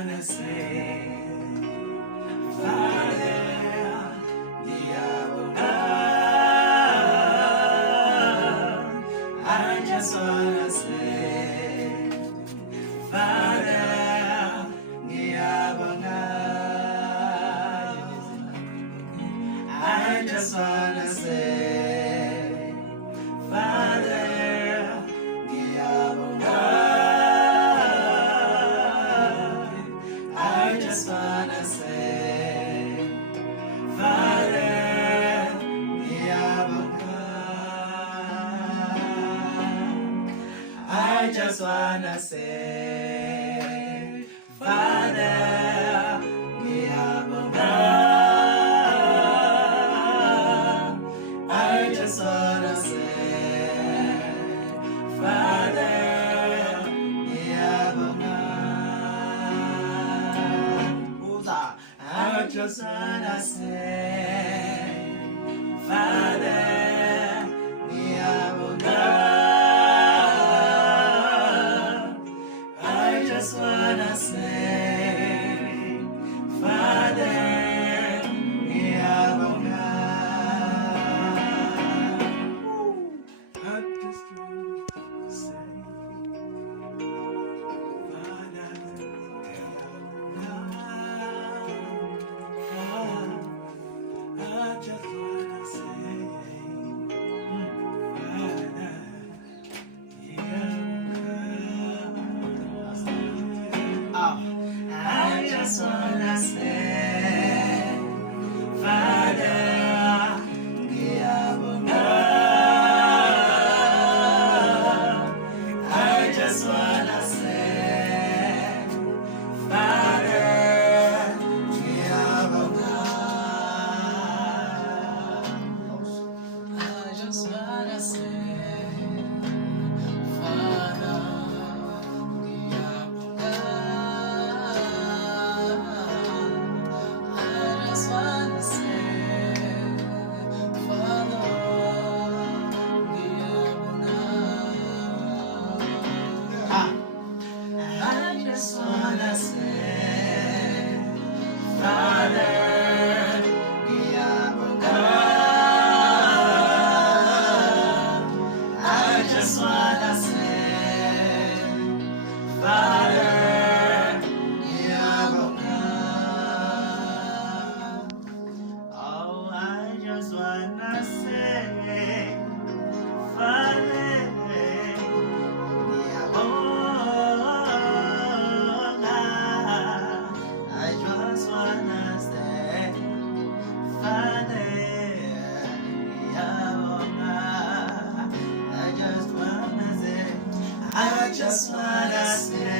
wanna say, Father, I just wanna say, Father, I just wanna say, Father, I just wanna say, Father, I just wanna say, Father, I just wanna say, Father, I just wanna say, Father, I just wanna say, Father, I just wanna say, Father, I just wanna say, Father, I just wanna say, Father, I just wanna say, Father, I just wanna say, Father, I just wanna say, Father, oh, I just wanna say, Father, I just wanna say, Father, I just wanna say, I just wanna say.